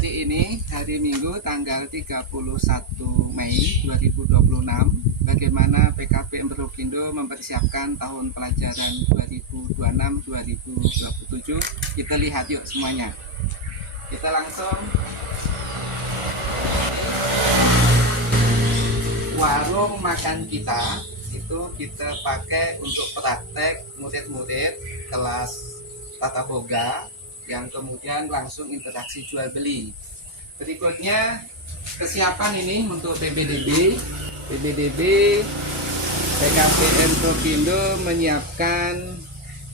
hari ini, hari Minggu tanggal 31 Mei 2026, bagaimana PKP Prokindo mempersiapkan tahun pelajaran 2026-2027. Kita lihat yuk semuanya. Kita langsung warung makan kita itu kita pakai untuk praktek murid-murid kelas tata boga yang kemudian langsung interaksi jual beli. Berikutnya kesiapan ini untuk PPDB PKPM Prokindo menyiapkan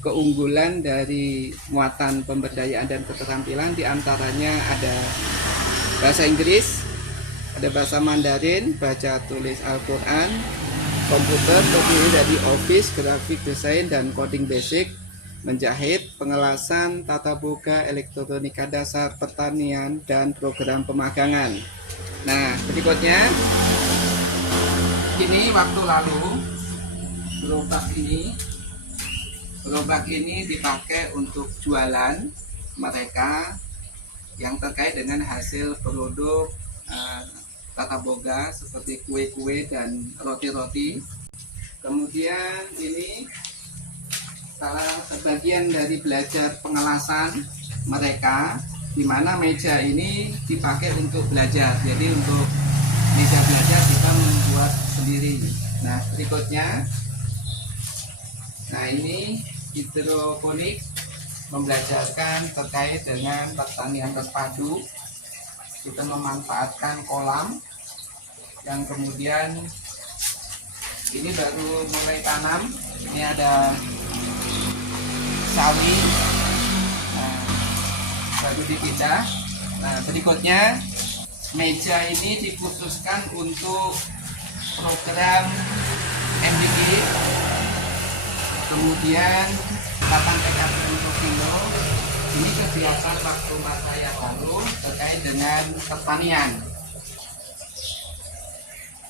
keunggulan dari muatan pemberdayaan dan keterampilan, diantaranya ada bahasa Inggris, ada bahasa Mandarin, baca tulis Al-Quran, komputer terdiri dari Office, grafik desain dan coding basic, menjahit, pengelasan, tata boga, elektronika dasar, pertanian, dan program pemagangan. Nah, berikutnya ini waktu lalu gerobak ini dipakai untuk jualan mereka yang terkait dengan hasil produk tata boga seperti kue-kue dan roti-roti. Kemudian ini salah sebagian dari belajar pengelasan mereka, di mana meja ini dipakai untuk belajar. Jadi untuk meja belajar kita membuat sendiri. Nah, berikutnya, ini hidroponik, membelajarkan terkait dengan pertanian terpadu. Kita memanfaatkan kolam yang kemudian ini baru mulai tanam. Ini ada sawi, baru dipindah. Nah, berikutnya meja ini dikhususkan untuk program MDG. Kemudian kapan PKPM Prokindo ini kegiatan waktu masa yang lalu terkait dengan pertanian.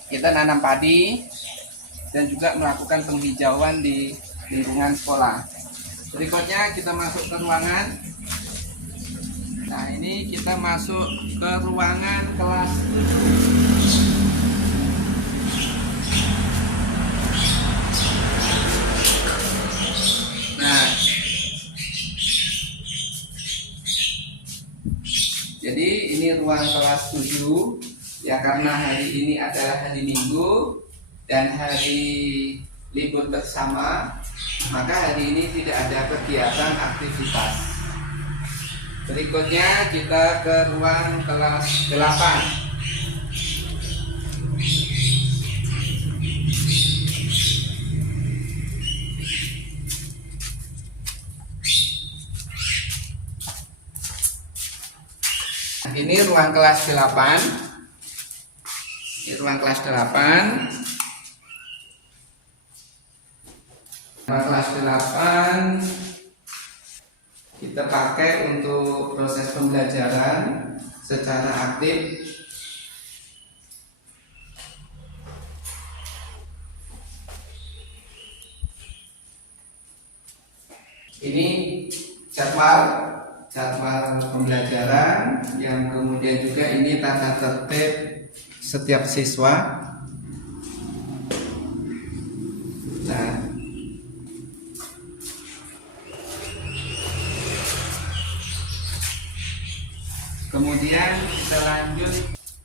Kita nanam padi dan juga melakukan penghijauan di lingkungan sekolah. Berikutnya kita masuk ke ruangan. Nah, ini kita masuk ke ruangan kelas 7. Nah, jadi ini ruang kelas 7 ya, karena hari ini adalah hari Minggu dan hari libur bersama, maka hari ini tidak ada kegiatan aktivitas. Berikutnya kita ke ruang kelas 8. Ini ruang kelas 8. Ini ruang kelas 8. Kelas 8 kita pakai untuk proses pembelajaran secara aktif. Ini jadwal pembelajaran yang kemudian juga ini tata tertib setiap siswa. Nah, kemudian kita lanjut,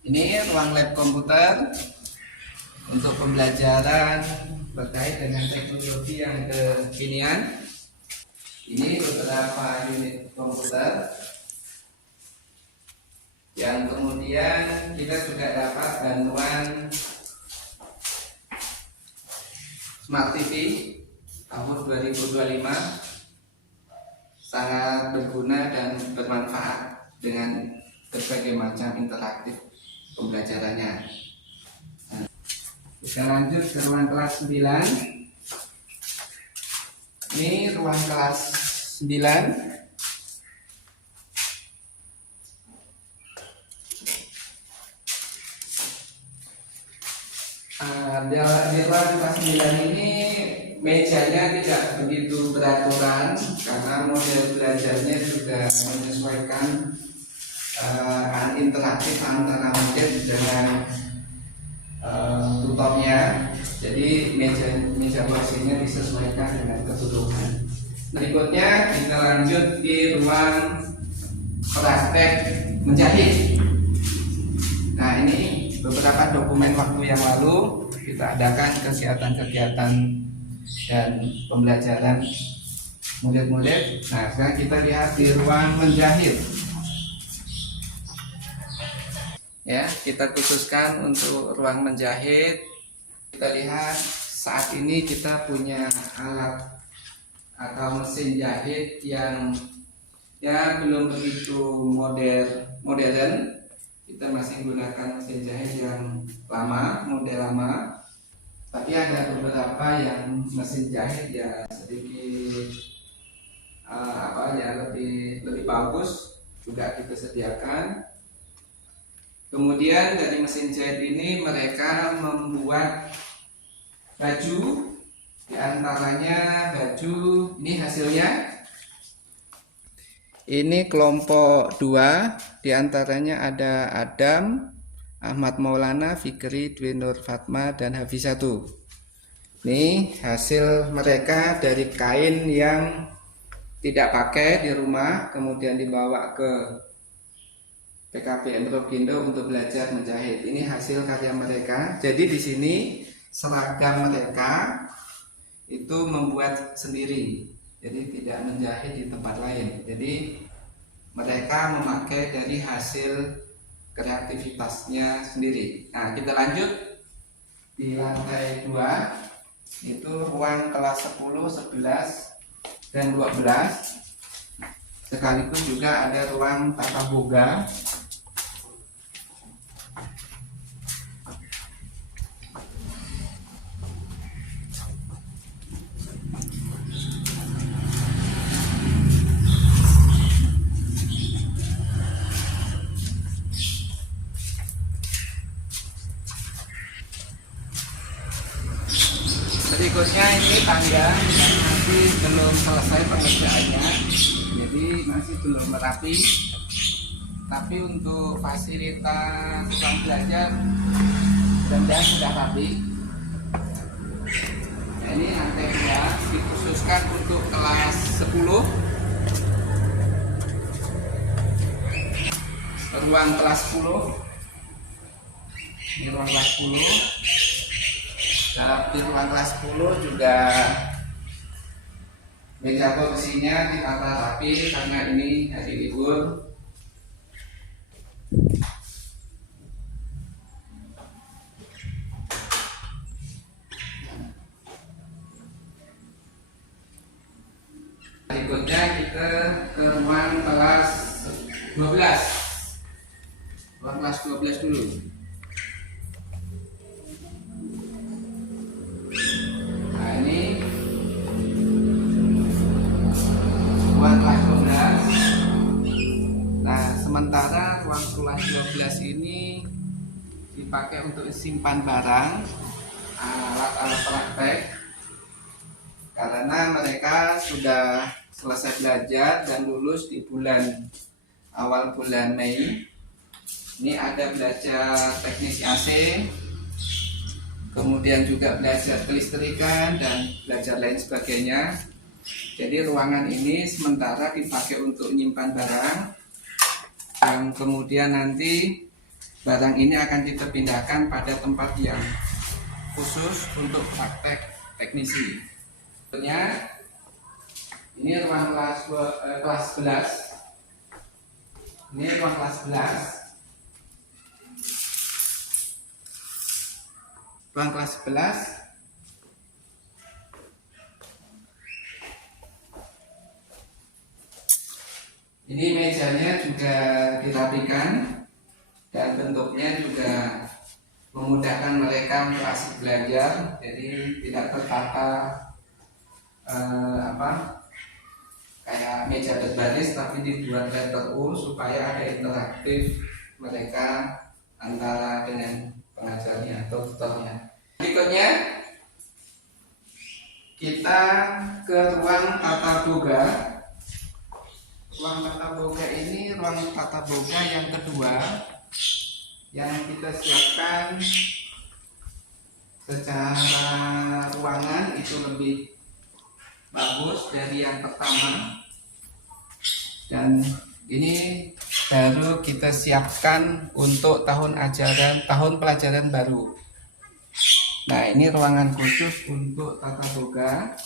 ini ruang lab komputer untuk pembelajaran terkait dengan teknologi yang kekinian. Ini beberapa unit komputer yang kemudian kita juga dapat bantuan Smart TV tahun 2025, sangat berguna dan bermanfaat dengan berbagai macam interaktif pembelajarannya. Kita lanjut ke ruang kelas 9. Ini ruang kelas 9. Di ruang kelas 9 ini mejanya tidak begitu beraturan karena model belajarnya juga menyesuaikan interaktif antara murid dengan tutornya. Jadi meja kursinya disesuaikan dengan kedudukan. Berikutnya kita lanjut di ruang praktek menjahit. Nah, ini beberapa dokumen waktu yang lalu kita adakan kegiatan-kegiatan dan pembelajaran murid-murid. Nah, sekarang kita lihat di ruang menjahit. Ya, kita khususkan untuk ruang menjahit. Kita lihat saat ini kita punya alat atau mesin jahit yang ya belum begitu modern. Kita masih menggunakan mesin jahit yang lama, model lama. Tapi ada beberapa yang mesin jahit ya sedikit lebih bagus juga kita sediakan. Kemudian dari mesin jahit ini mereka membuat baju, diantaranya baju ini hasilnya. Ini kelompok 2, diantaranya ada Adam, Ahmad Maulana, Fikri, Dwi Nur Fatma, dan Hafizatu. Ini hasil mereka dari kain yang tidak pakai di rumah, kemudian dibawa ke PKBM Rogindo untuk belajar menjahit. Ini hasil karya mereka. Jadi di sini seragam mereka itu membuat sendiri. Jadi tidak menjahit di tempat lain. Jadi mereka memakai dari hasil kreativitasnya sendiri. Nah, kita lanjut di lantai 2. Itu ruang kelas 10, 11, dan 12. Sekaligus juga ada ruang tata boga. Berikutnya ini tangga yang masih belum selesai pengerjaannya, jadi masih belum merapi. Tapi untuk fasilitas ruang belajar dan sudah rapi. Nah, ini lantai 2 dikhususkan untuk kelas 10. Ruang kelas 10. Ini ruang kelas 10. Nah, di ruang kelas 10 juga meja kursinya ditata rapi karena ini hari libur. Berikutnya kita ke ruang kelas 12. Ruang kelas 12 dulu. Sementara ruang kelas 12 ini dipakai untuk simpan barang, alat-alat praktek, karena mereka sudah selesai belajar dan lulus di awal bulan Mei. Ini ada belajar teknisi AC, kemudian juga belajar kelistrikan dan belajar lain sebagainya. Jadi ruangan ini sementara dipakai untuk menyimpan barang, yang kemudian nanti barang ini akan kita pindahkan pada tempat yang khusus untuk praktek teknisi. Sebenarnya ini ruang kelas 11. Ini ruang kelas 11. Ruang kelas 11. Ini mejanya juga dirapikan dan bentuknya juga memudahkan mereka untuk asik belajar. Jadi tidak tertata kayak meja berbaris, tapi dibuat letter U supaya ada interaktif mereka antara dengan pengajarnya atau tutornya. Berikutnya kita ke ruang tata boga. Ruang tata boga ini ruang tata boga yang kedua yang kita siapkan. Secara ruangan itu lebih bagus dari yang pertama, dan ini baru kita siapkan untuk tahun pelajaran baru. Nah, ini ruangan khusus untuk tata boga.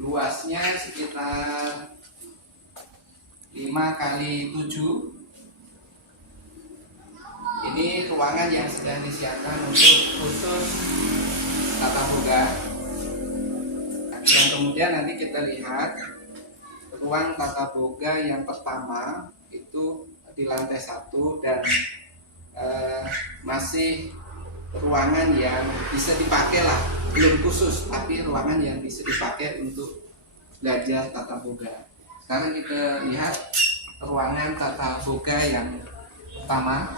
Luasnya sekitar 5x7. Ini ruangan yang sedang disiapkan untuk khusus tata boga. Dan kemudian nanti kita lihat ruang tata boga yang pertama itu di lantai 1 dan masih ruangan yang bisa dipakai lah, belum khusus tapi ruangan yang bisa dipakai untuk belajar tata boga. Sekarang kita lihat ruangan tata boga yang pertama.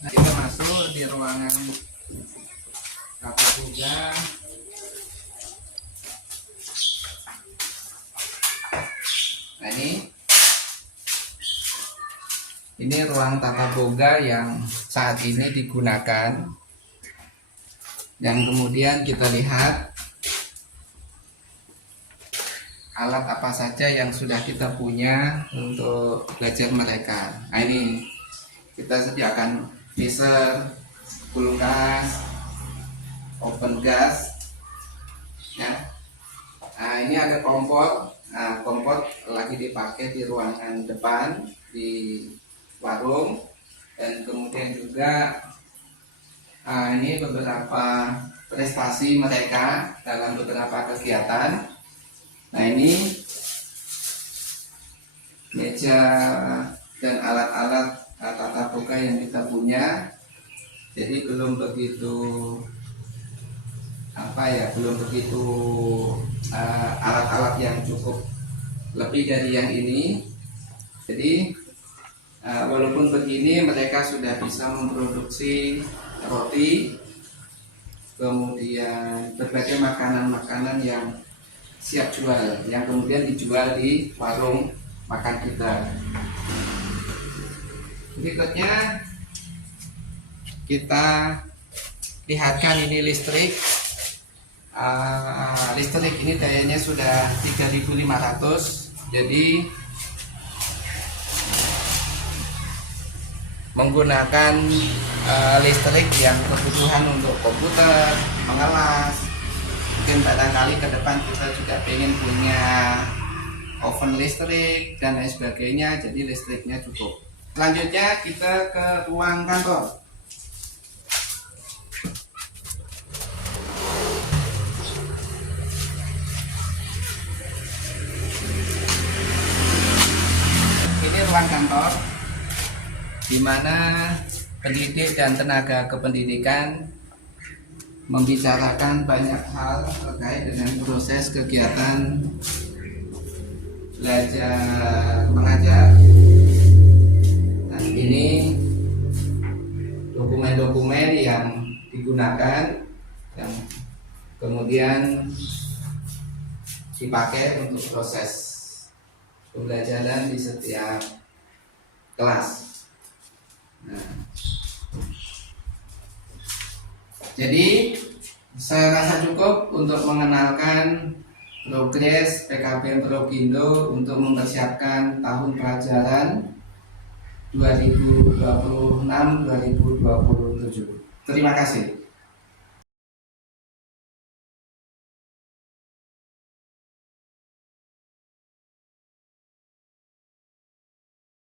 Nah, kita masuk di ruangan tata boga. Nah, ini ruang tata boga yang saat ini digunakan. Dan kemudian kita lihat alat apa saja yang sudah kita punya untuk belajar mereka. Nah, ini kita sediakan freezer, kulkas, oven gas, ya. Nah, ini ada kompor. Nah, kompor lagi dipakai di ruangan depan di warung. Dan kemudian juga ini beberapa prestasi mereka dalam beberapa kegiatan. Nah, ini meja dan alat-alat tata boga yang kita punya. Jadi belum begitu alat-alat yang cukup lebih dari yang ini. Jadi walaupun begini mereka sudah bisa memproduksi roti, kemudian berbagai makanan-makanan yang siap jual, yang kemudian dijual di warung makan kita. Berikutnya kita lihatkan ini listrik. Listrik ini dayanya sudah 3500, jadi menggunakan listrik yang kebutuhan untuk komputer, mengelas. Mungkin barangkali ke depan kita juga pengen punya oven listrik dan lain sebagainya, jadi listriknya cukup. Selanjutnya kita ke ruang kantor. Ini ruang kantor di mana pendidik dan tenaga kependidikan membicarakan banyak hal terkait dengan proses kegiatan belajar mengajar. Nah, ini dokumen-dokumen yang digunakan yang kemudian dipakai untuk proses pembelajaran di setiap kelas. Nah, jadi saya rasa cukup untuk mengenalkan progres PKBM Progindo untuk mempersiapkan tahun pelajaran 2026-2027. Terima kasih.